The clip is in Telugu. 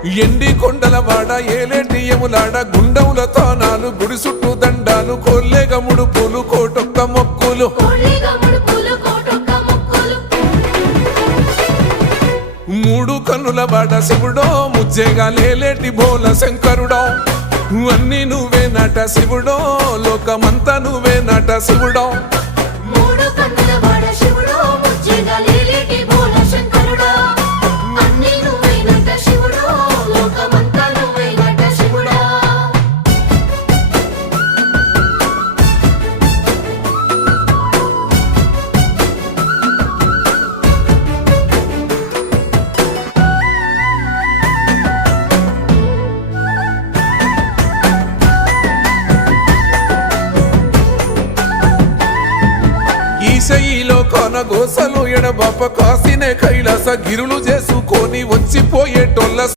ఎండి కొండల వాడ ఏలేటియములాడ గుండముల తానాలు గుడి చుట్టూ దండాలు కొల్లేగ ముడుపులు కోటొక్క మొక్కులు మూడు కన్నుల వాడ శివుడో ముజ్జేగా లేలేటి బోల శంకరుడో అన్ని నువ్వే నట శివుడో లోకమంతా నువ్వే నట శివుడో ఈశయిలో కొనగోసలు ఎడబాప కాసినే కైలాస గిరులు చేసుకొని వచ్చిపోయేటోళ్ళ